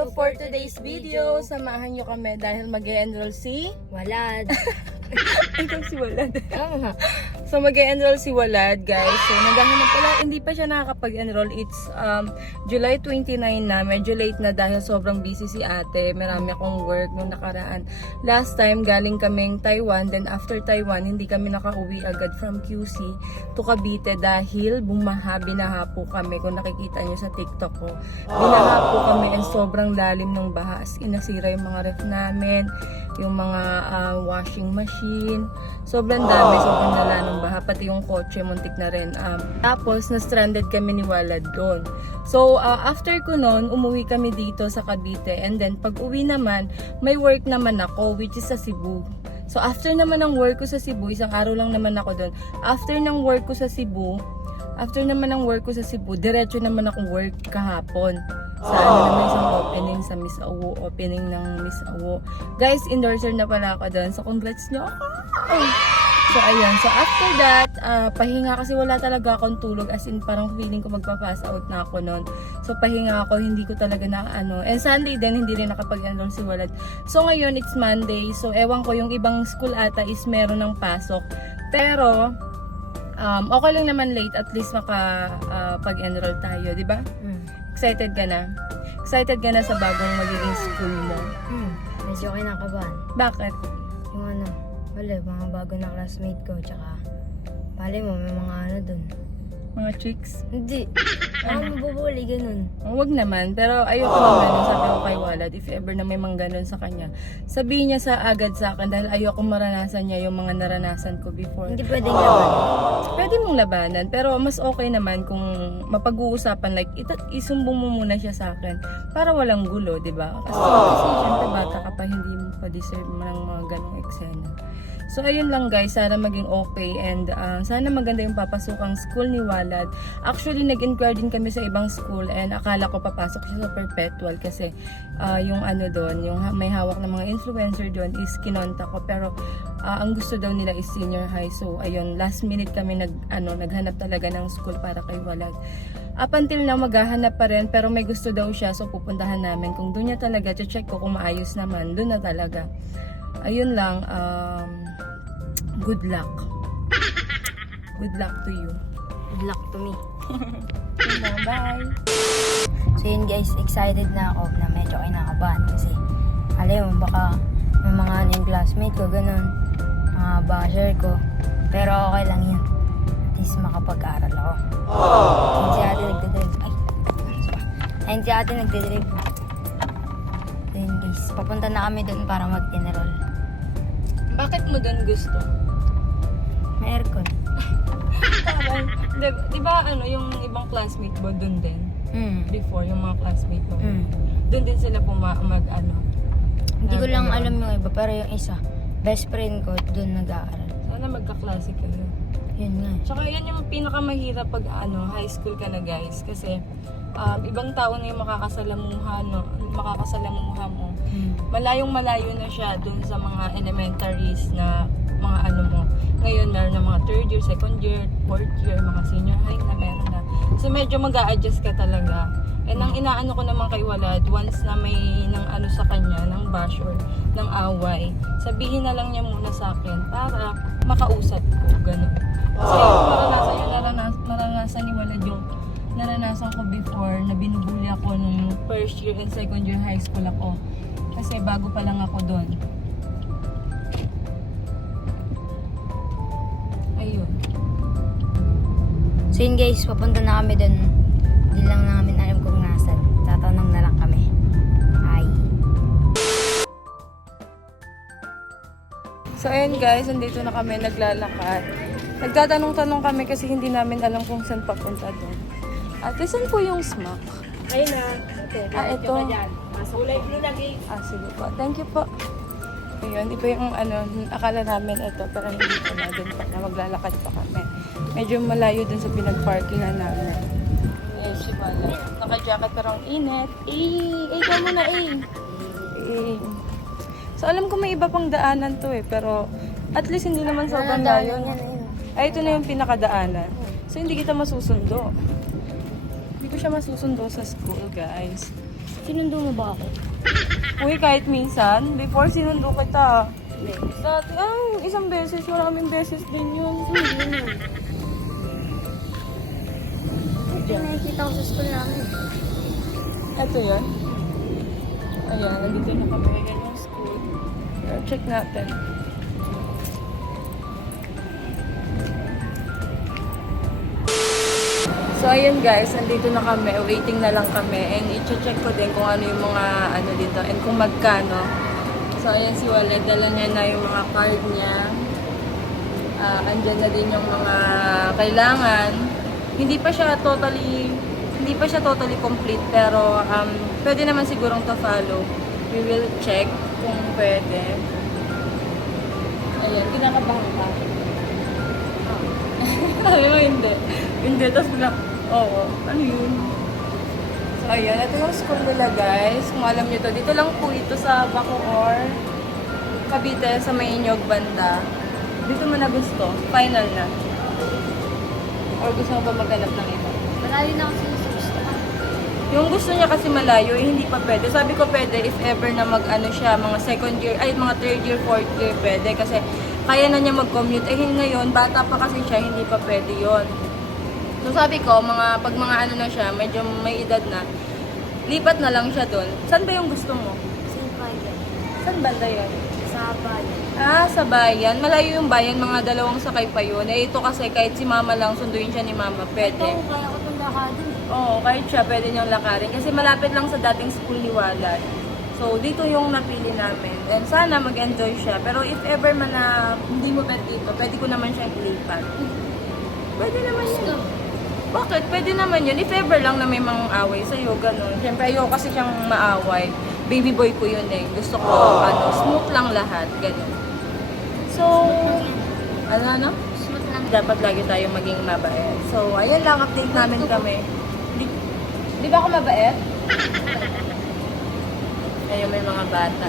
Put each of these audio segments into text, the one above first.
So for today's video, samahan nyo kami dahil mag-e-enroll si Walad. Ikaw si Walad. Tama. So mag-e-enroll si Walad, guys. So naghahanap pala, hindi pa siya nakakapag-enroll. It's July 29 na. Medyo late na dahil sobrang busy si ate. Marami akong work nung nakaraan. Last time, galing kaming Taiwan. Then after Taiwan, hindi kami nakauwi agad from QC to Cavite dahil binaha po kami. Kung nakikita nyo sa TikTok ko, binaha po kami and sobrang lalim ng baha. As in, nasira yung mga ref namin, yung mga washing machine. Sobrang dami, sobrang lala ng baha. Pati yung kotse, muntik na rin. Tapos, na-stranded kami ni Walad doon. So, after ko noon, umuwi kami dito sa Cavite. And then, pag uwi naman, may work naman ako, which is sa Cebu. So, after naman ng work ko sa Cebu, isang araw lang naman ako doon. After ng work ko sa Cebu, diretso naman ako work kahapon. Sa naman isang opening sa Miss Awo, opening ng Miss Awo. Guys, endorser na pala ako doon. So, congrats nyo ako! So, ayun. So, after that, pahinga kasi wala talaga akong tulog. As in, parang feeling ko magpa-pass out na ako noon. So, pahinga ako. Hindi ko talaga na ano. And Sunday din, hindi rin nakapag-enroll si Walad. So, ngayon, it's Monday. So, ewan ko, yung ibang school ata is meron ng pasok. Pero, okay lang naman late. At least makapag-enroll tayo, di ba? Excited ka na? Excited ka na sa bagong magiging school mo? Medyo kinakabahan. Bakit? Yung ano, wala, mga bago na classmate ko, tsaka pali mo, may mga ano dun. Mga chicks? Hindi. Mga mabubuli, ganun. Wag naman, pero ayoko naman yung sabi ko kay Walad, if ever na may mga ganun sa kanya, sabihin niya agad sa akin dahil ayoko maranasan niya yung mga naranasan ko before. Hindi pwedeng laban. Pwede mong labanan, pero mas okay naman kung mapag-uusapan, like isumbong mo muna siya sa akin para walang gulo, di ba? Kasi syempre bata ka pa, hindi mo pa deserve ng mga ganong eksena. So, ayun lang guys, sana maging okay and sana maganda yung papasukang school ni Walad. Actually, nag-inquire din kami sa ibang school and akala ko papasok siya sa Perpetual kasi yung ano doon, yung may hawak ng mga influencer doon is kinonta ko. Pero ang gusto daw nila is senior high. So, ayun, last minute kami naghanap talaga ng school para kay Walad. Up until now, maghahanap pa rin pero may gusto daw siya so pupuntahan namin. Kung doon niya talaga, check ko kung maayos naman, doon na talaga. Ayun lang, good luck. Good luck to you. Good luck to me. Bye! So yun guys, excited na ako na medyo kinakabahan kasi alam mo, baka may mga ano yung classmate ko, ganun, mga basher ko. Pero okay lang yan. At least makapag-aral ako. Ayun si ate nagdadrive. Ayun si ate nagdadrive. So yun guys, papunta na kami dun para mag-enroll. Bakit mo doon gusto? May aircon. Parang, di ba yung ibang classmate mo doon din? Before, yung mga classmate mo. Doon din sila Hindi ko lang alam yung iba, pero yung isa, best friend ko, doon nag-aaral. Sana magka-klase kayo. Yun nga. Tsaka yan yung pinakamahirap pag high school ka na guys. Kasi ibang tao na yung makakasalamuha mo. Malayong malayo na siya dun sa mga elementaries na mga mo. Ngayon meron na mga third year, second year, fourth year, mga senior high na meron na. So medyo mag-a-adjust ka talaga. And ang inaano ko naman kay Walad, once na may sa kanya, ng bash or ng away, sabihin na lang niya muna sa akin para makausap ko, gano'n. Kasi maranasan ni Walad yung naranasan ko before na binubuli ako nung first year and second year high school ako. Kasi bago pa lang ako doon. Ayun. So yun guys, papunta na kami dun. Hindi lang namin alam kung nasan. Tatanong na lang kami. Hi. So ayun guys, andito na kami naglalakad. Nagtatanong-tanong kami kasi hindi namin alam kung saan papunta doon. At saan po yung smack? Ayun na. Ito. Kulay blue lagi. Sige po. Thank you po. Ayun, iba yung akala namin ito, pero hindi pa na doon pa na maglalakad pa kami. Medyo malayo dun sa pinag-parkingan namin. Yes, si Wala. Naka-jacket pero ang init. Ikaw muna So alam ko may iba pang daanan to pero at least hindi naman sobrang layo. Ito na yung pinakadaanan. So hindi kita masusundo. Hindi ko siya masusundo sa school, guys. Sinundo mo ba ako? Uy, kahit minsan, before sinundo kita. Dati, isang beses, maraming beses din yun. Ito yung nakikita ko sa school namin. Ito yun. Ayan, nandito na kami. Ayan yung school. Check natin. So, ayun guys, nandito na kami. Waiting na lang kami. And i-check ko din kung ano yung mga ano dito. And kung magkano. So, ayan si Walid. Dala niya na yung mga card niya. Andyan na din yung mga kailangan. Hindi pa siya totally complete. Pero, pwede naman sigurong to follow. We will check kung pwede. Ayan, kinakabahan ka. Sabi mo, hindi. Hindi, tapos bigla, oo, ano yun? So, ayan, ito yung school nila, guys. Kung alam nyo to, dito lang po ito sa Bacoor, Cavite, sa Mainog banda. Dito mo na gusto, final na. Or gusto mo pa maghanap ng iba? Malayo na kasi sa gusto ko. Yung gusto niya kasi malayo, hindi pa pwede. Sabi ko pwede if ever na mag-ano siya, mga second year, ay mga third year, fourth year, pwede. Kasi kaya na niya mag-commute. Eh ngayon, bata pa kasi siya, hindi pa pwede yon. So sabi ko, pag mga ano na siya, medyo may edad na, lipat na lang siya doon. Saan ba yung gusto mo? St. Michael. Saan banda yun? Sa bayan. Sa bayan. Malayo yung bayan, mga 2 sakay pa yun. Eh ito kasi kahit si mama lang, sunduin siya ni mama, pwede. Ito, kaya ko itong lakadin. Oo, kahit siya, pwede niyang lakarin. Kasi malapit lang sa dating school ni Walad. So, dito yung napili namin. And sana mag-enjoy siya. Pero if ever man na hindi mo pwede dito, pwede ko naman siyang ilipat. Pwede naman yun. Bakit? Pwede naman yun. If ever lang na may mga away sa'yo, ganun. Siyempre, ayoko kasi siyang maaway. Baby boy ko yun eh. Gusto ko, smooth lang lahat. Ganun. So, ano? Smooth lang. Dapat lagi tayo maging mabait. So, ayan lang, update namin kami. Di ba ako mabait? Ayun, may mga bata.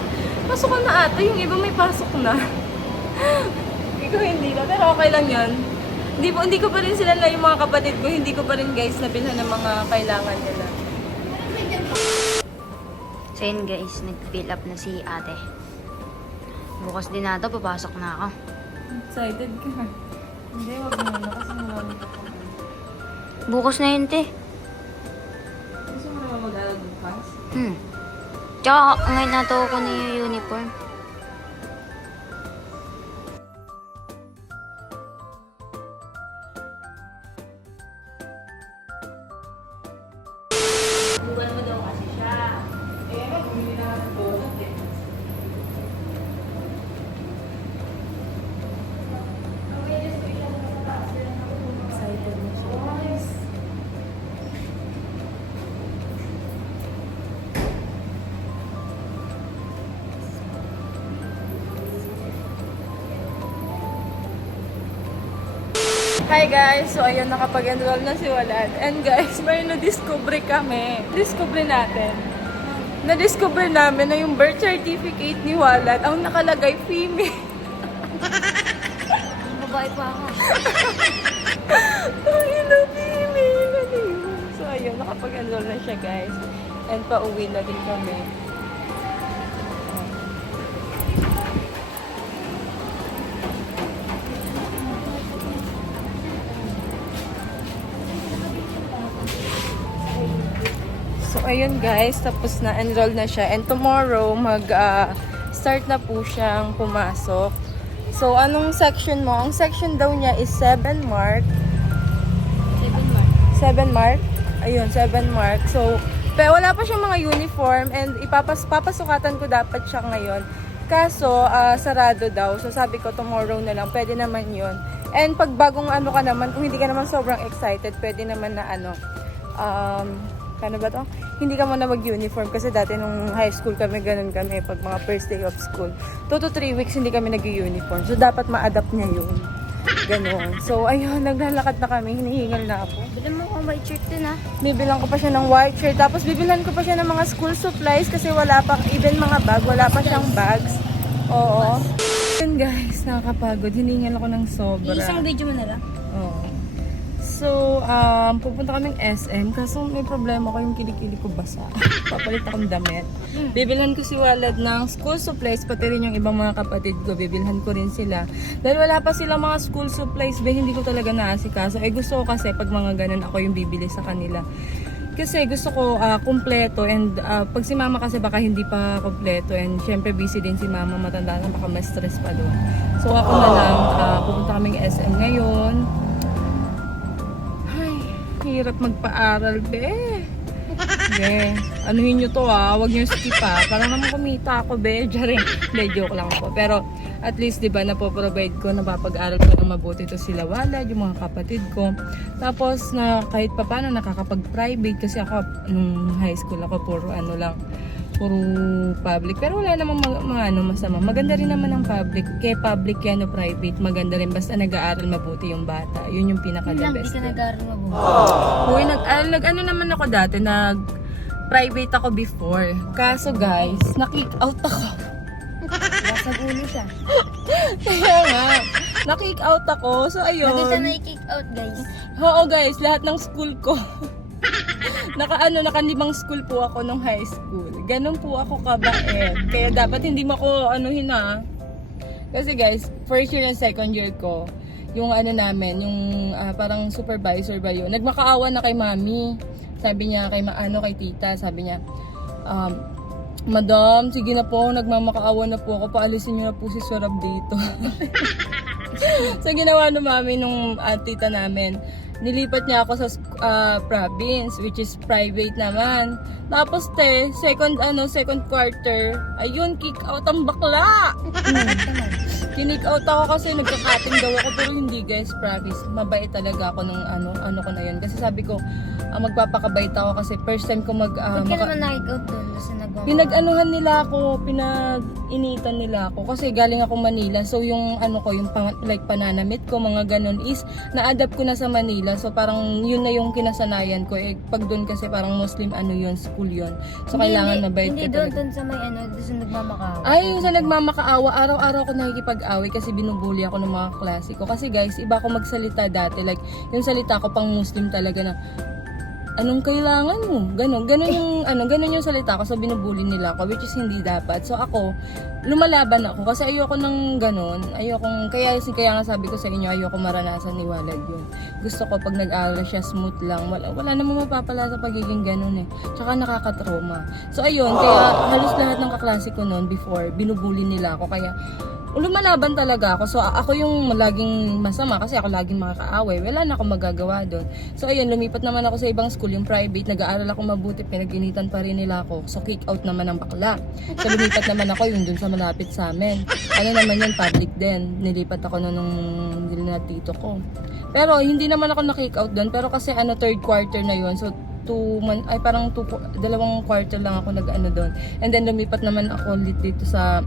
Pasok ko na ata, yung iba may pasok na. Ikaw hindi na, pero okay lang yun. Hindi ko pa rin sila na yung mga kapatid ko, hindi ko pa rin guys nabilhan ng mga kailangan nila. So yun guys, nag-fill up na si ate. Bukas din na ito, papasok na ako. Excited ka? Hindi, wag mo na kasi marami ka pa. Bukas na yun, te. Gusto mo naman mag-aral bukas? Tsaka ngayon nato ko na yung uniform. Buwan mo daw kasi siya. Eh, magbili na ng donut eh. Excited na siya. Hi guys! So ayun, nakapag-enroll na si Walad. And guys, may na-discover kami. Discover natin. Na-discover namin na yung birth certificate ni Walad ang nakalagay female. Babae pa ako. Ang ina, female. Ano yun? So ayun, nakapag-enroll na siya guys. And pauwi na din kami. So, ayun guys, tapos na, enroll na siya. And tomorrow, start na po siyang pumasok. So, anong section mo? Ang section daw niya is 7 mark. 7 mark. 7 mark? Ayun, 7 mark. So, pero wala pa siyang mga uniform and papasukatan ko dapat siya ngayon. Kaso, sarado daw. So, sabi ko, tomorrow na lang. Pwede naman yun. And pag bagong ano ka naman, kung hindi ka naman sobrang excited, pwede naman na paano ba to? Hindi ka muna mag-uniform kasi dati nung high school kami, ganun kami pag mga first day of school. 2 to 3 weeks hindi kami nag-uniform. So, dapat ma-adapt niya yun. Ganun. So, ayun, naglalakad na kami. Hinihingal na ako. Bilan mo akong white shirt din ha. Bibilang ko pa siya ng white shirt. Tapos, bibilan ko pa siya ng mga school supplies kasi wala pa, even mga bag, wala pa siyang bags. Oo. Yun guys, nakakapagod. Hiningal ako ng sobra. Isang video mo na lang. Oo. So, pupunta kaming SM. Kaso may problema ko yung kilikili ko basa. Papalit akong damit. Bibilhan ko si Walad ng school supplies. Pati rin yung ibang mga kapatid ko. Bibilhan ko rin sila. Dahil wala pa silang mga school supplies, hindi ko talaga naasikaso. Gusto ko kasi pag mga ganun ako yung bibili sa kanila. Kasi gusto ko kumpleto and pag si mama kasi baka hindi pa kumpleto and syempre busy din si mama, matanda na, baka mas stress pa doon. So ako na lang, pupunta kaming SM ngayon. Ay, hirap magpa-aral, be. Be, anuhin nyo to wag nyo skip para naman kumita ako, be. Hindi, joke lang po. Pero at least, di ba, napoprovide ko, napapag-aral ko ng mabuti to sila Walad, yung mga kapatid ko. Tapos, na kahit pa paano, nakakapag-private kasi ako, nung high school ako, puro public. Pero wala namang mga masama. Maganda rin naman ang public. Kaya public yan o private, maganda rin. Basta nag-aaral mabuti yung bata. Yun yung pinaka-the Hindi best. ka nag-aaral mabuti. Uy, nag-ano naman ako dati, private ako before. Kaso guys, na-kick out ako. Nasa gulo siya. Kaya nga, na-kick out ako. So, ayun. Lagi siya na-kick out, guys. Oo guys, lahat ng school ko. Naka-5 school po ako nung high school. Ganun po ako kabait. Kaya dapat hindi mo ako anuhin Kasi guys, first year and second year ko, yung namin, yung parang supervisor ba yun, nagmakaawa na kay mami. Sabi niya kay tita, sabi niya, Madam, sige na po, nagmamakaawa na po ako, paalisin niyo na po si Sarab dito. So ginawa no mami nung tita namin, nilipat niya ako sa province, which is private naman. Tapos second quarter, ayun, kick out ang bakla. Kinick out ako kasi nagkakating daw ako, pero hindi guys, promise. Mabait talaga ako nung ano ko na yun. Kasi sabi ko, magpapakabait ako kasi first time ko Ba't ka naman na-kick out doon? Kasi pinag-anuhan nila ako, pinag-initan nila ako kasi galing ako Manila. So yung like pananamit ko, mga ganun is na-adapt ko na sa Manila. So parang yun na yung kinasanayan ko. Pag doon kasi parang Muslim yun, school yun. So kailangan mabait hindi ka talaga. doon sa may doon sa nagmamakaawa. Ay, yung sa nagmamakaawa, araw-araw ako nakikipag-away kasi binubuli ako ng mga klase ko. Kasi guys, iba ako magsalita dati. Like, yung salita ko pang Muslim talaga na, anong kailangan mo? Ganon yung salita ko. So, binubuli nila ako, which is hindi dapat. So, ako, lumalaban ako kasi ayoko ng ganon. Kaya nga sabi ko sa inyo, ayoko maranasan ni Walad yun. Gusto ko pag nag-aaral siya, smooth lang. Wala namang mapapala sa pagiging ganon Tsaka nakakatrauma. So, ayun, kaya halos lahat ng kaklase ko noon before, binubuli nila ako. Kaya, lumalaban talaga ako. So, ako yung laging masama kasi ako laging makakaaway. Wala na akong magagawa doon. So, ayun, lumipat naman ako sa ibang school, yung private. Nag-aaral ako mabuti, pinag-initan pa rin nila ako. So, kick out naman ang bakla. So, lumipat naman ako yung dun sa malapit sa amin. Ano naman yun, public din. Nilipat ako nung tito ko. Pero, hindi naman ako na-kick out doon. Pero kasi, third quarter na yun. So, 2 quarter lang ako nag-ano doon. And then, lumipat naman ako dito sa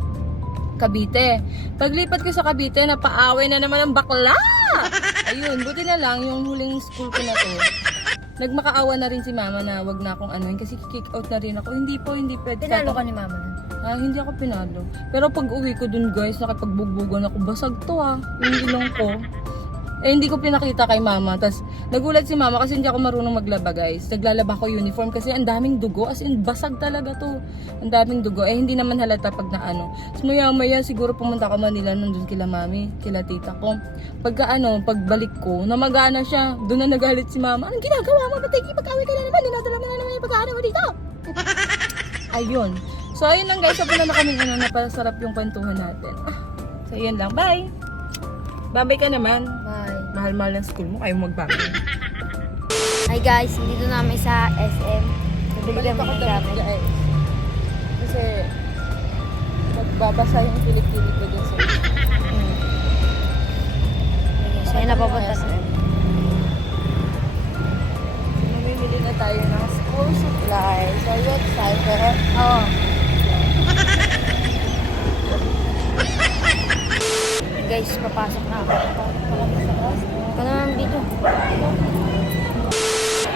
Cavite. Paglipat ko sa Cavite, napaaway na naman ang bakla. Ayun, buti na lang yung huling school ko na to. Nagmakaawa na rin si mama na wag na akong kasi kick out na rin ako. Hindi pwede. Pinalo ka ni mama nun? Hindi ako pinalo. Pero pag uwi ko dun guys, nakipagbugbuggan ako. Basag to yung ilong ko. Hindi ko pinakita kay mama. Tapos, nagulat si mama kasi hindi ako marunong maglaba guys. Naglalaba ko uniform kasi ang daming dugo. As in, basag talaga to. Ang daming dugo. Hindi naman halata pag So, maya siguro pumunta ako Manila nandun kila mami, kila tita ko. Pagbalik ko, namagana siya. Doon na nagalit si mama. Anong ginagawa mo? Ba't ikipag-away ka na naman? Dinadala mo na naman yung pagkaano mo dito. Ayun. So, ayun lang guys. Sabi na kami napasarap yung kwentuhan natin. So, ayun lang. Bye! Babay ka naman. Bye. Mahal-mahal ng school mo, kayo magbabay. Hi guys, dito namin sa SM. Nabili kami ng gamit. guys. Kasi, magbabasa yung kilik-kilik ko din sa So, yun na papunta na. Mamimili na tayo ng school supplies. So, you excited? Oo. Guys, papasok na ako. Ito naman dito.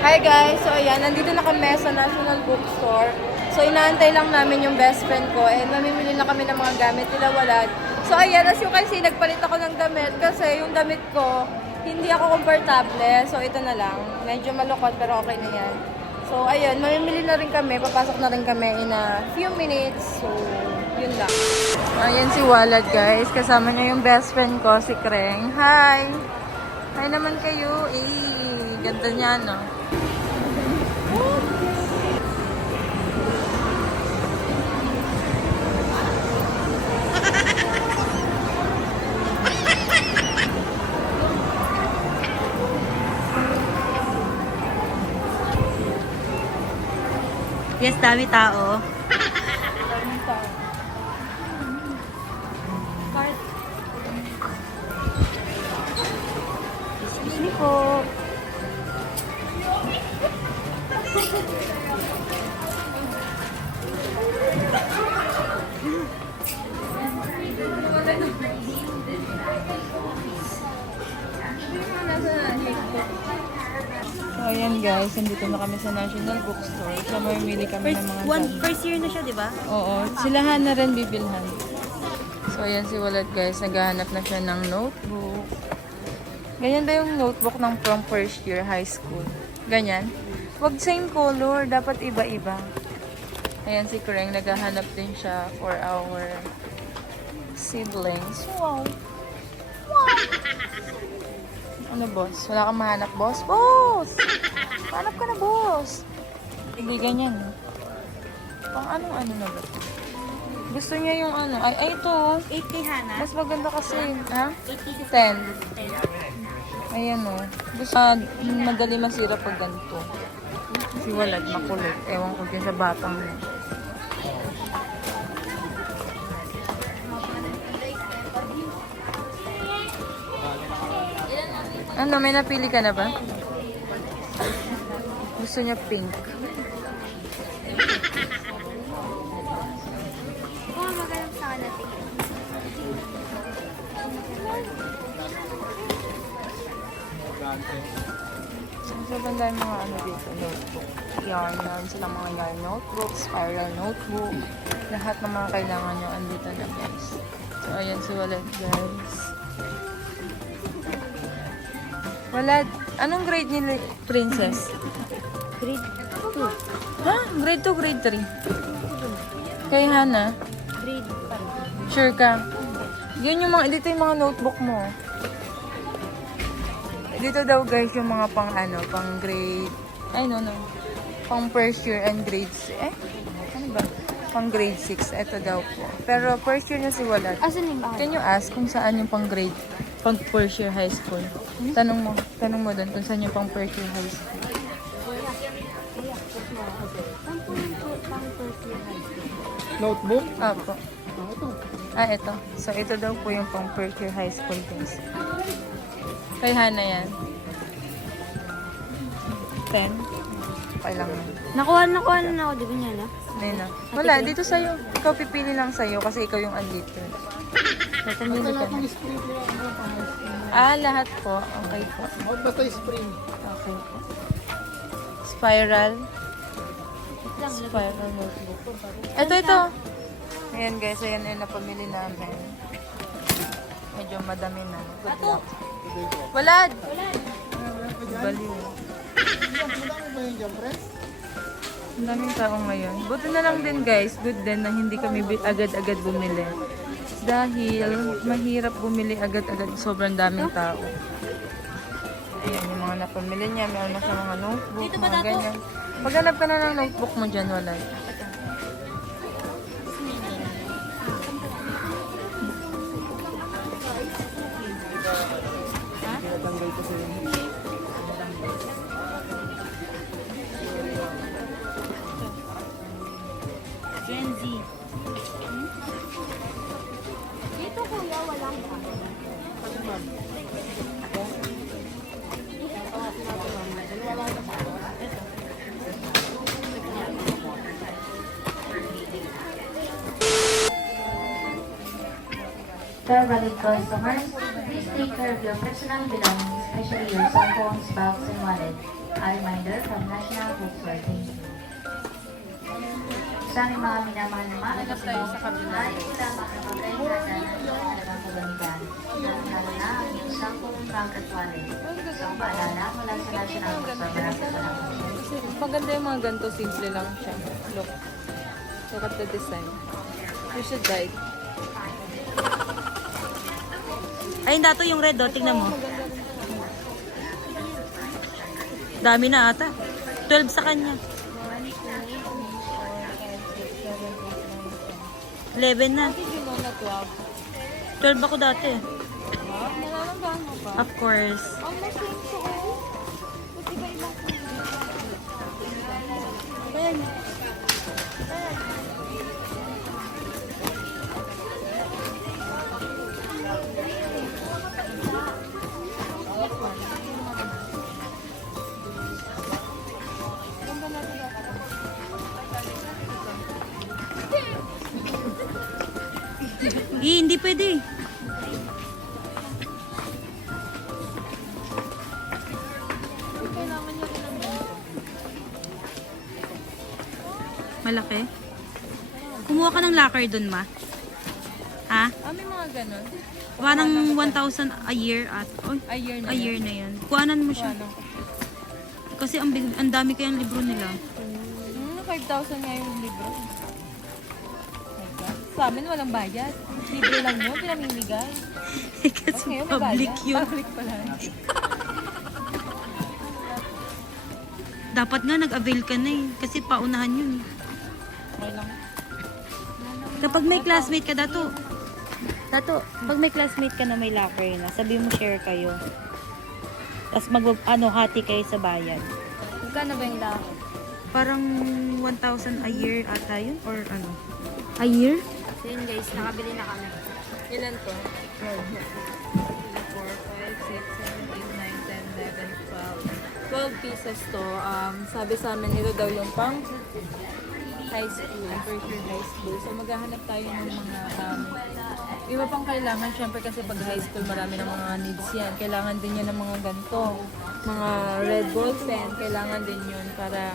Hi guys! So ayan, nandito na kami sa National Bookstore. So inaantay lang namin yung best friend ko and mamimili na kami ng mga gamit nila Walad. So ayan, as you can see, nagpalit ako ng damit kasi yung damit ko hindi ako komportable. So, ito na lang. Medyo malukot pero okay na yan. So, ayun. Mamimili na rin kami. Papasok na rin kami in a few minutes. So, yun lang. Ayan si Walad, guys. Kasama niya yung best friend ko, si Kreng. Hi! Hi naman kayo. Ganda niya, no? Yes, dami tao. Excuse me po. So, ayan guys. Nandito na kami sa National Bookstore. So, mamimili kami ng mga dami. First year na siya, di ba? Oo. Silahan na rin bibilhan. So, ayan si Walad guys. Naghahanap na siya ng notebook. Ganyan ba yung notebook ng from first year high school? Ganyan? Wag same color. Dapat iba-iba. Ayan si Kreng. Naghahanap din siya for our siblings. Wow. Ano, boss? Wala kang mahanap, boss? Boss! Hanap ka na, boss! Hindi ganyan. Pang anong-ano na ba? Gusto niya yung ano. Ay, ito. 8K Hana. Mas maganda kasi. Ha? 8K 10. Ayan o. Gusto madali masira pag ganito. Si Walad, makulit. Ewan ko din sa batang niya. Ano, may napili ka na ba? Gusto niya pink. Oo, magalang sa natin. Sobrang dami mga ano dito, notebook. Yarn silang mga yarn notebook, spiral notebook. Lahat ng mga kailangan nyo andito na guys. So, ayan si Walad guys. Walad, anong grade ni Princess? Grade 2. Ha? Grade 2, grade 3? Kay Hana? Grade Sure ka? Yan yung mga, dito yung mga notebook mo. Dito daw guys yung mga pang ano, pang grade, ay no, pang first year and grade, ano ba? Pang grade 6, eto daw po. Pero first year na si Walad. Asan yung bahay? Can you ask kung saan yung pang grade, pang first year high school? Tanong mo doon kung saan yung pang first year high school. Notebook? Opo. Ito. Ito. So, ito daw po yung pang first year high school guys. Kay Hana yan. 10. Okay lang yun. Nakuha na ako, di ba niya na? Nena. Wala, dito sa'yo. Ikaw pipili lang sa'yo kasi ikaw yung andito. So, pumili ka Lahat na. ng spring nila. Lahat po. Okay po. Basta spring. Okay po. Spiral. Spiral notebook. Ito. Ayan guys, ayan yung napamili namin. Medyo madami na. Good luck. Walad! Baliw. Madami ba yung jump press? Ang daming tao ngayon. Buti na lang din guys, good din na hindi kami agad-agad bumili. Dahil mahirap bumili agad-agad, sobrang daming tao. Ayan yung mga napamili niya, meron na siya mga notebook, mga ganyan. Paghanap ka na ng notebook mo dyan, wala. Tinatanggal ko sa'yo. Gen Z. Dito kuya, walang Dear valued customers, please take care of your personal belongings, especially your cell phones, bags, and wallet. A reminder from National Bookstore. Thank you. Sa aming mga minamahal na mga Hanap tayo sa kabila. ay lamang na pagkain natin ng talagang kagamitan. Lalo na ang iyong cellphone, bank at wallet. Isang paalala mula sa National Customer Salamat. Kasi maganda yung mga ganito, simple lang siya. Look. Look at the design. You should buy it. Ayun dato yung red, oh. Tingnan mo. Dami na ata. 12 sa kanya. 11 na. Did you know na 12? 12 ako dati. Wow, nararamdaman mo ba? Of course. Ang masing ko. Buti ba ibang Kaya niya. Hindi pwede. Kailangan niya rin ng Malaki. Kumuha ka ng locker dun, ma. Ha? may mga ganun. Parang 1,000 a year at... Oy, A year na a year na yan. Kuhanan mo siya. Kasi ang dami kayang libro nila. 5,000 nga yung libro. My God. Sa amin walang bayad. Libre lang yun, pinamimigay. Kasi Ngayon, may public bayad. yun. Public pala. Dapat nga nag-avail ka na eh. Kasi paunahan yun eh. Okay lang. Kapag may classmate ka, Dato, pag may classmate ka na may locker na, sabi mo share kayo. Tapos hati kayo sa bayad. Magkano ba yung lahat? Parang 1,000 a year ata yun? Or ano? A year? So yun guys, nakabili na kami. Ilan to? 4, 5, 6, 7, 8, 9, 10, 11, 12. 12 pieces to. Sabi sa amin, ito daw yung pang high school, first year high school. So maghahanap tayo ng mga iba pang kailangan. Syempre kasi pag high school, marami ng mga needs yan. Kailangan din yan ng mga ganito. Mga red ball pen, kailangan din yun para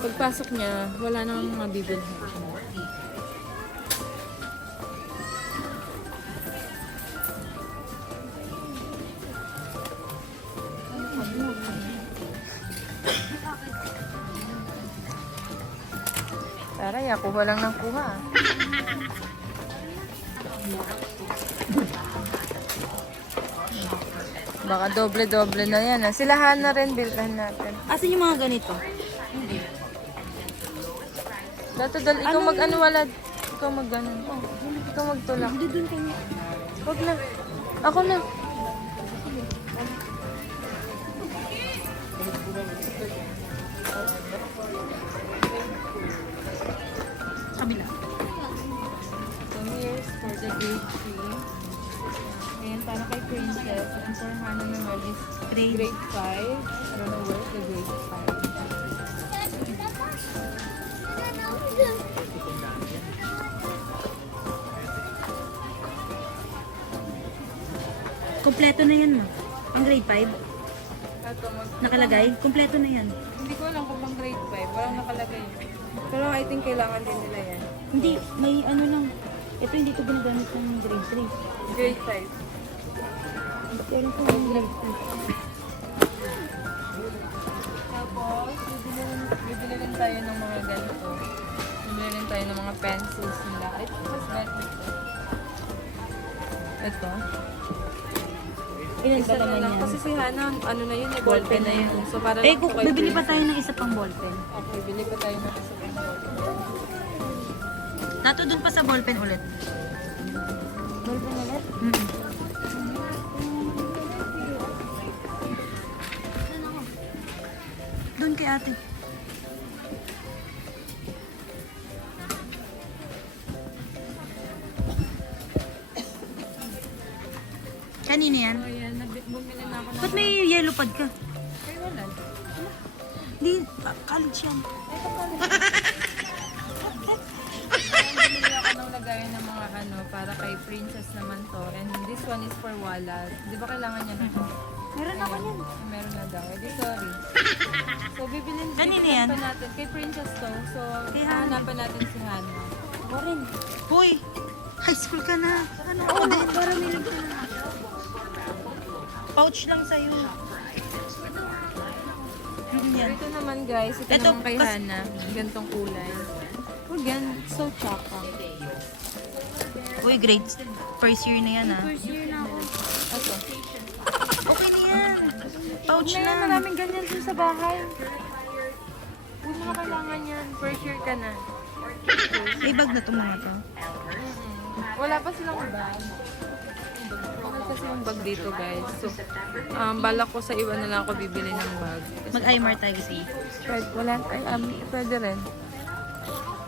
pagpasok niya, wala nang mga bibilhin. Taray, kuha lang ng kuha. Baka doble-doble na yan. Silahan na rin, bilhan natin. Asan yung mga ganito? Dal, ikaw mag-ano walad. Ikaw mag-ganon. Ikaw magtulak. Hindi dun kanya. Huwag na. Ako na. Kabila. So here's for the grade 3. Ayan, para kay Princess. And for Hannah naman is grade 5. I don't know where's the grade 5. Kompleto na yan, ma. Ang grade 5. Ito, Nakalagay. Kompleto na yan. hindi ko alam kung pang grade 5. Walang nakalagay. Pero I think kailangan din nila yan. Hindi, may ano lang. Ito hindi to ginagamit ng grade 3. Grade 5. Pero ito yung grade 3. Tapos, bibili rin tayo ng mga ganito. Bibili rin tayo ng mga pencils nila. Ito, mas better ito. Ito. Ilan Isa sa naman na lang. yan? Kasi si Hannah, ano na yun, ballpen na yun. So, para Eh, lang kung po kay bibili pa Princess. tayo ng isa pang ballpen. Okay, bili pa tayo ng isa pang ballpen. Dato dun pa sa ballpen ulit. Ballpen ulit? Mm-mm. Doon kay ate. Kanina yan? So, ayan, bumili na ako ng... Ba't may yellow pad ka? Ay, wala. Hindi, college yan. Bumili ako ng lagayan ng mga ano, para kay Princess naman to. And this one is for wallet. Di ba kailangan niya na to? Meron ako yan. Meron na daw. Di sorry. So, Kanino bibilihan yan? pa natin. Kay Princess to. So, Kay Hana. hahanapan natin si Hana. Hoy! High school ka na. Ano ako din? Pouch lang sa'yo. Yan. Ito naman guys, ito Ito, naman kay kas- Hana. Gantong kulay. Oh, gan. So, tsaka. Uy, grade first year na yan ah. First year na ako. Ito. Okay na yan. Pouch Huwag na yan, lang. maraming ganyan dun sa bahay. Huwag mo na kailangan yan. First year ka na. May bag na itong mga to. Wala pa silang bag. Wala pa silang bag dito guys. So, balak ko sa iwan na lang ako bibili ng bag. Mag-IMAR tayo kasi. Pwede rin.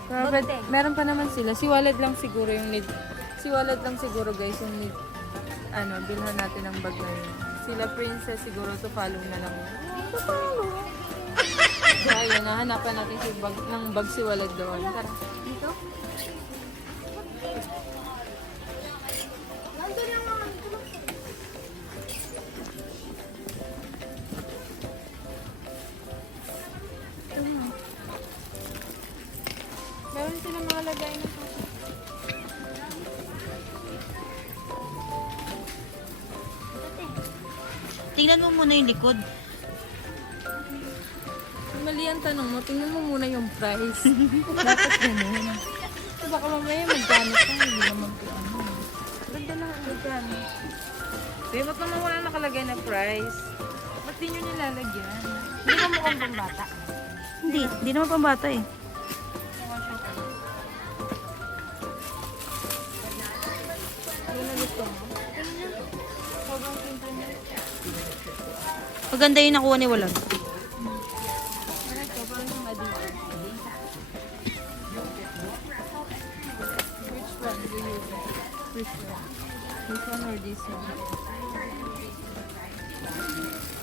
Pero meron pa naman sila. Si Walad lang siguro yung need. Si Walad lang siguro guys yung need. Bilhan natin ng bag na yun. Sila Princess siguro to follow na lang. To follow. So ayun, nahanapan natin si bag, ng bag si Walad doon. Tara. Dito? Meron silang mga lagay na po. Tingnan mo muna yung likod. Mali ang tanong mo, tingnan mo muna yung price. Dapat ganun. So baka mamaya magkano ka, hindi naman po ano. Ganda lang ang magkano. Kaya ba't naman wala nakalagay na price? Ba't di nyo nilalagyan? Hindi ka mukhang pambata. Hindi naman pambata eh. Yun na gusto mo. Sobrang simple niya. Maganda yung nakuha ni Walag. Sobrang yung Adidas. Which one do you prefer? This one or this one?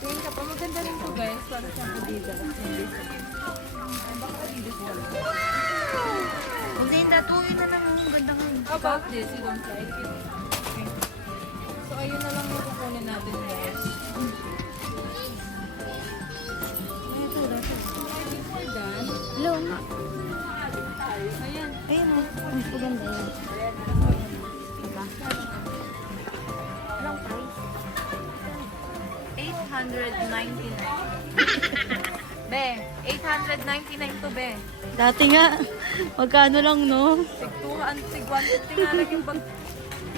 Tingin ka pa, maganda rin to guys. Para siyang Adidas. Hindi sa baka Adidas wala. Hindi, natuloy na lang. Ang ganda nga. How about this? You don't like it? Okay. So, ayun na lang yung kukunin natin guys. Before that, Hello, ma. ayan. Ayun oh. Ang maganda yan. Ilang price? 899. Be, 899 to be. Dati nga, magkano lang no? Tig 150 nga lang yung bag.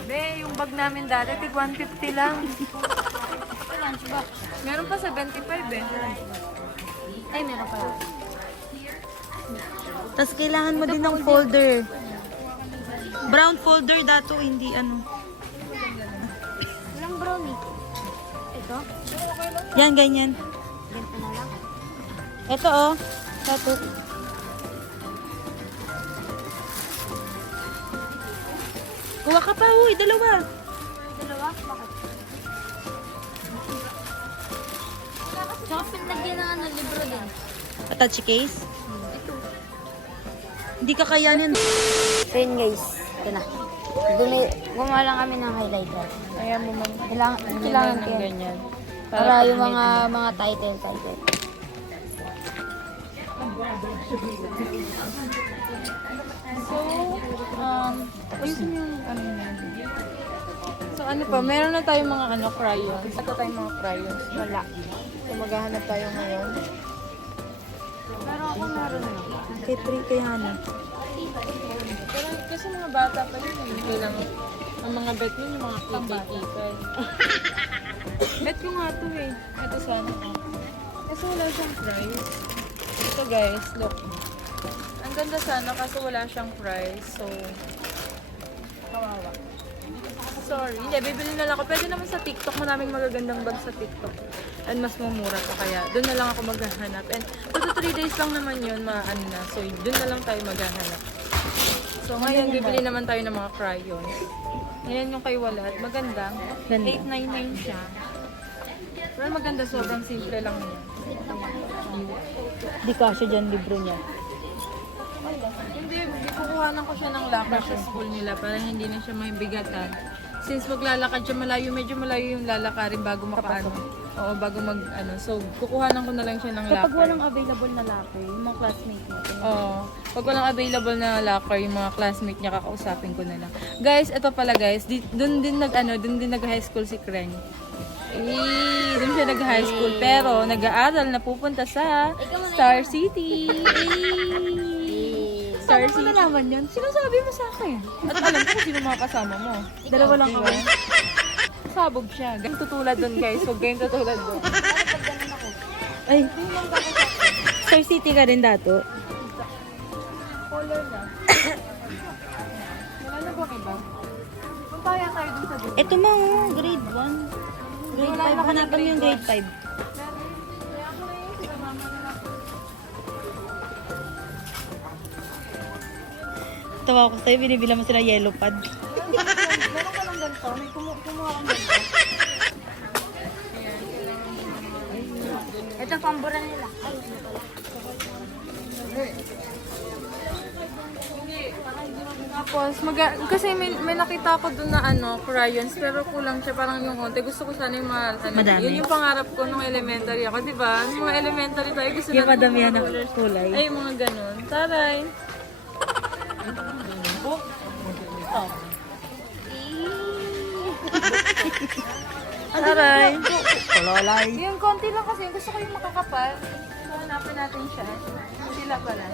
Be, yung bag namin dati, tig 150 lang. Meron pa 75 eh. Ay, meron pala. Tapos kailangan mo din ng folder. Brown folder dato, hindi ano. Walang brownie. Ito? Yan, ganyan. Ganito na lang. Ito oh. Dato. Kuha ka pa, uy. Dalawa. Dalawa? Bakit? Tsaka pinlagyan ng libro din. Attach case. Hindi ka kayanin. So yun guys, ito na. Gumawa lang kami ng highlighter. Ayan mo man. Kailangan ko ng yan. ganyan. Para yung mga title. So, ayusin mo yung ano na. So, ano pa, meron na tayong mga crayons. Ito tayong mga crayons. Wala. So, maghahanap tayo ngayon. Pero ako meron na. Kay Hana. Pero kasi mga bata pa yun, hindi lang ang mga bet nun, yung mga kikay. Bet ko nga to eh. Ito sana. Kasi wala siyang price. Ito guys, look. Ang ganda sana kasi wala siyang price. So, kawawa. Sorry. Hindi, bibili na lang ako. Pwede naman sa TikTok. Maraming magagandang bag sa TikTok. And mas mumura pa kaya. Doon na lang ako maghahanap. And 2 to 3 days lang naman yun, maano na. So, doon na lang tayo maghahanap. So, ngayon, bibili naman tayo ng mga crayons. Ngayon yung kay Walad. Maganda. 899 siya. Pero maganda. Sobrang simple lang niya. Di kasya dyan libro niya. Hindi, kukuhanan ko siya ng locker sa school nila para hindi na siya may bigatan. Since maglalakad siya malayo, medyo malayo yung lalakarin bago makaano. Oo, bago mag, so, kukuhanan ko na lang siya ng locker. Kapag walang available na locker, yung mga classmate mo. Oo. Pag walang available na locker, yung mga classmate niya, kakausapin ko na lang. Guys, ito pala guys, doon din nag-high school si Kreng. Doon siya nag-high school, pero nag-aaral na pupunta sa Star City. Star City. Ano naman yun? Sinasabi mo sa akin. At alam ko kung sino mga kasama mo. Dalawa lang kami. Sabog siya. Ganyan tutulad doon guys. Huwag ganyan tutulad doon. Ay, Star City ka rin dato. Color lang. Wala na ba ba? Pumpaya tayo dun sa dulo. Ito mga grade 1. Grade 5. Hanapan mo yung grade 5. Tawa ko sa'yo, binibila mo sila yellow pad. Meron ka lang ganito. May kumuha kang ganito. Ito pambura nila. Tapos, kasi may nakita ko doon na crayons, pero kulang siya parang yung konti. Gusto ko sana yung mga, Madami. yun yung pangarap ko nung elementary ako, di ba? Nung mga elementary tayo, gusto Yung natin madamihan mga ng colors. kulay. Ay, yung mga ganun. Taray. Taray. Kololay. Yung konti lang kasi, gusto ko yung makakapal. So, hanapin natin siya. Sila pala.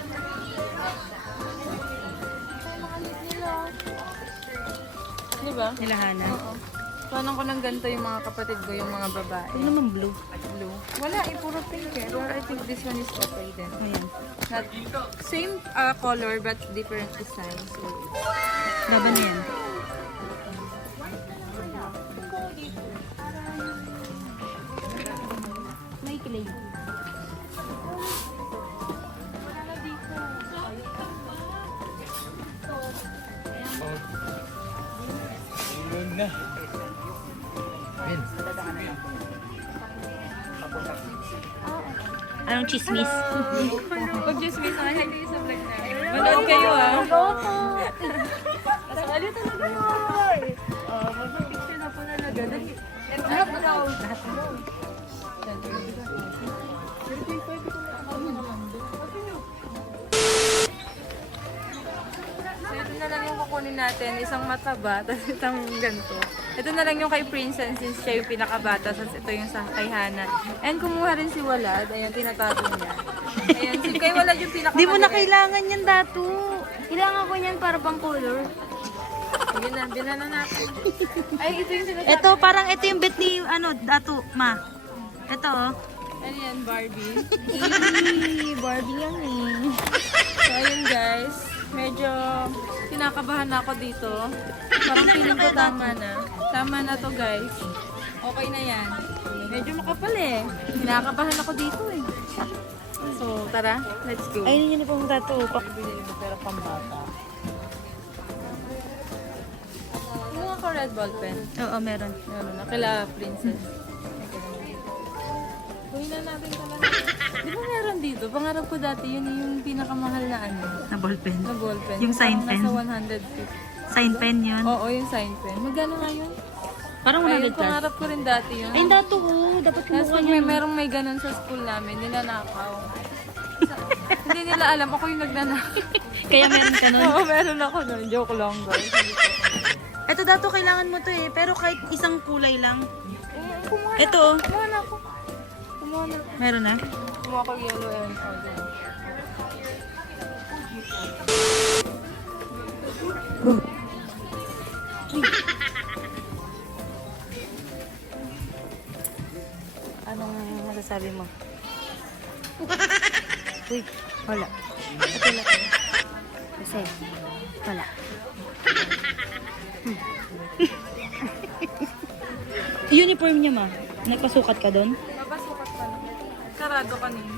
Di ba? Nilahana. Oo. Planong ko ng ganito yung mga kapatid ko, yung mga babae. Ito naman blue. Blue. Wala, puro pink eh. Or I think this one is okay then. Ayan. Not, same color but different design. So, Laban na yan. may clay. Anong chismis? Pag just may sa kayo sa vlog na. Manood kayo Kasali talaga yun. Mag-picture na po talaga. Lahat na tao. So ito na lang yung kukunin natin. Isang mataba, tapos isang ganito. Ito na lang yung kay Princess since siya yung pinakabata. Tapos ito yung sa kay Hana. And kumuha rin si Walad. Ayan, tinatago niya. Ayan, si kay Walad yung pinakabata. Di mo na kailangan yan dato. Kailangan ko niyan para pang color. Sige na, binana natin. Ay, ito yung sinasabi. Ito, parang ito yung bet ni, dato, ma. Ito, oh. Ano yan, Barbie? Barbie yan eh. So, ayun guys. Medyo kinakabahan ako dito. Parang feeling ko tama na. Tama na to guys. Okay na yan. Medyo makapal eh. Kinakabahan ako dito eh. So, tara. Let's go. Ayun yun yung dato. Binili mo pero pambata. Yung ako red ball pen. Oo, meron. Meron na. Kila Princess. Kunin na natin talaga. Di ba meron dito? Pangarap ko dati yun yung pinakamahal na Na ballpen. na ballpen. Yung sign pen? Parang nasa 150. Sign pen yun. Oo, yung sign pen. Magkano nga yun? Parang Ayun, 100 plus. pangarap ko rin dati yun. Ay, dato, oh. Dapat Tapos kumuha pag niya. merong may ganun sa school namin, nilanakaw. Hindi nila alam, ako yung nagnanakaw. Kaya meron ka nun. Oo, meron ako nun. Joke lang, guys. Ito dato, kailangan mo to eh. Pero kahit isang kulay lang. Kumuha na Ito, oh. Kumuha na ako. Kumuha na ako. Meron na. Kumuha ko yellow and order. Anong masasabi mo? Uy, wala. Ito lang. Kasi, wala. Uniform niya, ma. Nagpasukat ka doon? Papasukat pa lang. Sarado kanina.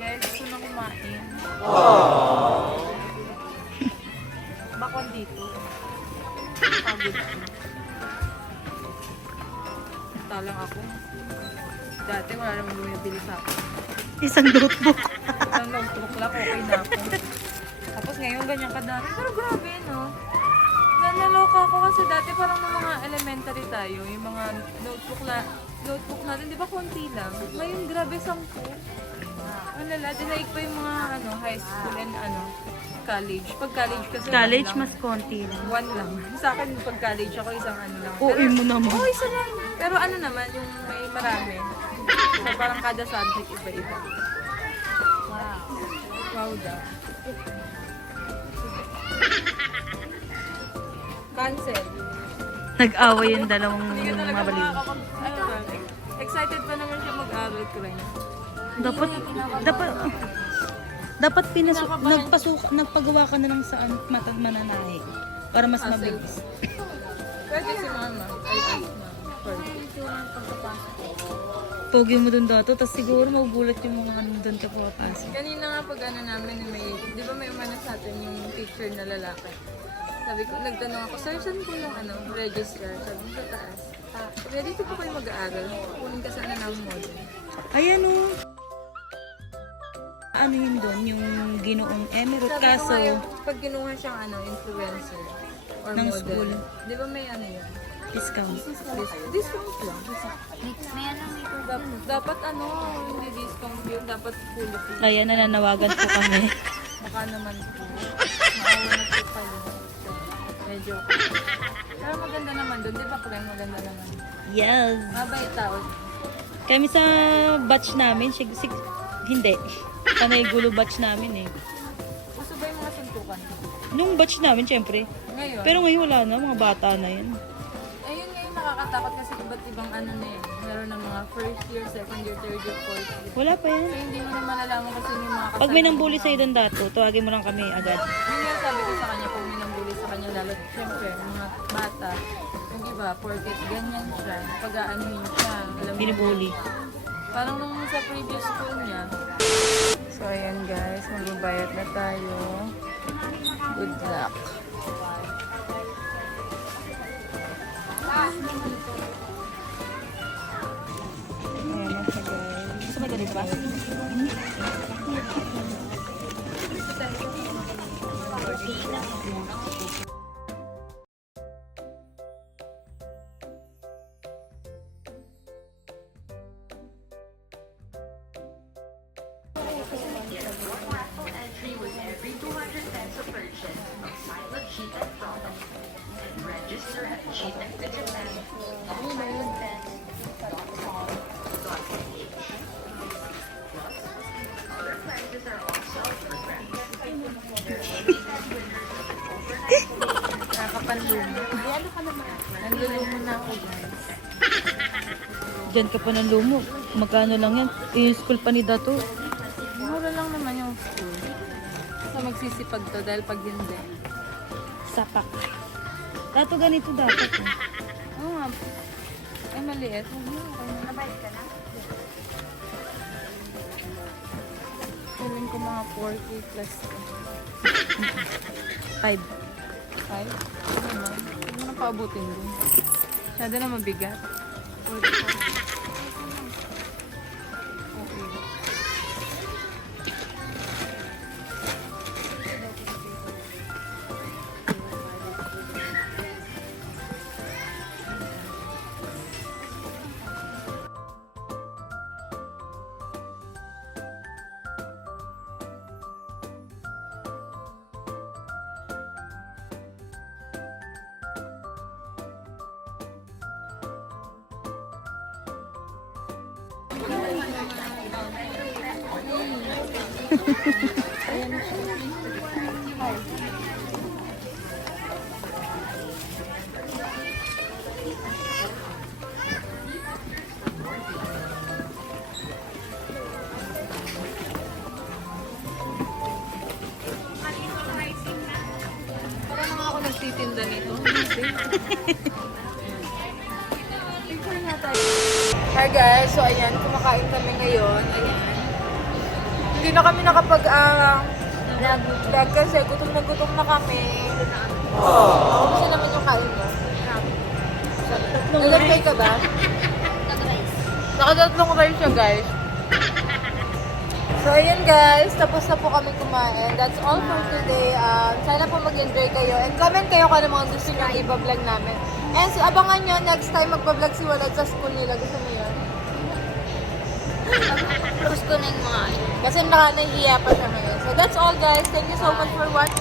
Guys, gusto na kumain. Bakon dito. Pagod ko. Talang ako. Dati wala naman bumibili sa akin. Isang notebook. Isang notebook lang, okay na ako. Tapos ngayon ganyan kadami. Pero grabe, no? naloka ako kasi dati parang ng mga elementary tayo, yung mga notebook natin, di ba konti lang? Ngayon, grabe, 10. Ang lala, dinaig pa yung mga high school and college. Pag college kasi College, one lang. mas konti lang. 1 lang. Sa akin, pag college ako, isang lang. Oo, mo naman. Oo, isa lang. Pero naman, yung may marami. So, parang kada subject, iba-iba. Wow daw. Cancel. Nag-away yung dalawang Hindi ka talaga mabaliw. excited pa naman siya mag-aral ko rin. Nagpagawa ka na lang sa mananahe para mas mabilis. Pwede si mama. I asked mama. Pogi mo dun dato, tapos siguro magugulat yung mga doon ka pumapasok. Kanina nga pag namin, di ba may umano sa atin yung teacher na lalaki? Sabi ko, nagtanong ako, sir, saan po yung register? Sabi ko, sa taas. Kaya dito po kayo mag-aaral. Kunin ka sa ng model. Ayan o. Ano yun doon? Yung ginoong emirate Sabi ko kaso nga yung, pag ginuha siyang influencer or ng model. school. Di ba may yun? Discount. Discount lang. May Dapat hindi discount yun. Dapat full fee. Ayan, nananawagan po kami. Baka naman po. Maawa na po kayo. Medyo. Pero maganda naman doon. Di ba Prem? Maganda naman. Yes. Mabait tao. Kami sa batch namin, hindi. Panay gulo batch namin eh. Gusto ba yung mga suntukan? Nung batch namin, syempre. Ngayon? Pero ngayon wala na, mga bata na yun. Ayun ngayon nakakatakot kasi iba't ibang na yun. Meron ng mga first year, second year, third year, fourth year. Wala pa yan. So hindi mo na malalaman kasi yung mga Pag may nambuli sa'yo doon dato, tawagin mo lang kami agad. Yun yung sabi ko sa kanya, pag may nambuli sa kanya, lalo syempre, mga bata, yung iba, porket ganyan siya, pag-aanuhin siya. Alam mo, Binibuli. parang nung sa previous school niya. So ayan guys, magbabayad na tayo. Good luck. Ayan na siya guys. Gusto mo ganito ba? Entry was every 200 cents of purchase of Silent Cheetah products. And register at cheetahdigital.com.ph. Other prizes are also for grants. Nakakapanlumo. Nanlulumo na ako guys. Diyan ka pa ng lumo. Magkano lang yan? Eh, yung school pa ni dato. Mura lang naman yung school. So magsisipag to dahil pag hindi. Sapak. Dato ganito dapat. Eh. Oo nga. Ay maliit. Huwag mo. Nabayad ka na? Feeling ko mga 4K plus 5. 5. Ano naman? Huwag mo na paabutin dun. Masyado na mabigat. 45. Okay. Parang naman ako nagtitinda nito. Hi guys, so ayan, kumakain kami ngayon. Ayan. Hindi na kami nakapag vlog kasi gutom na kami. Gusto naman yung kain mo. Nalagay ka ba? Nakatatlong rice siya guys. So, ayun guys, tapos na po kami kumain. That's all for today. Sana po mag-enjoy kayo. And comment kayo kung ano mga gusto nyo i-vlog namin. And so, abangan nyo next time magpa-vlog si Walad sa school nila. Gusto mo yun? Close ko na yung mga Kasi naiiya pa siya ngayon. So, that's all guys. Thank you so much for watching.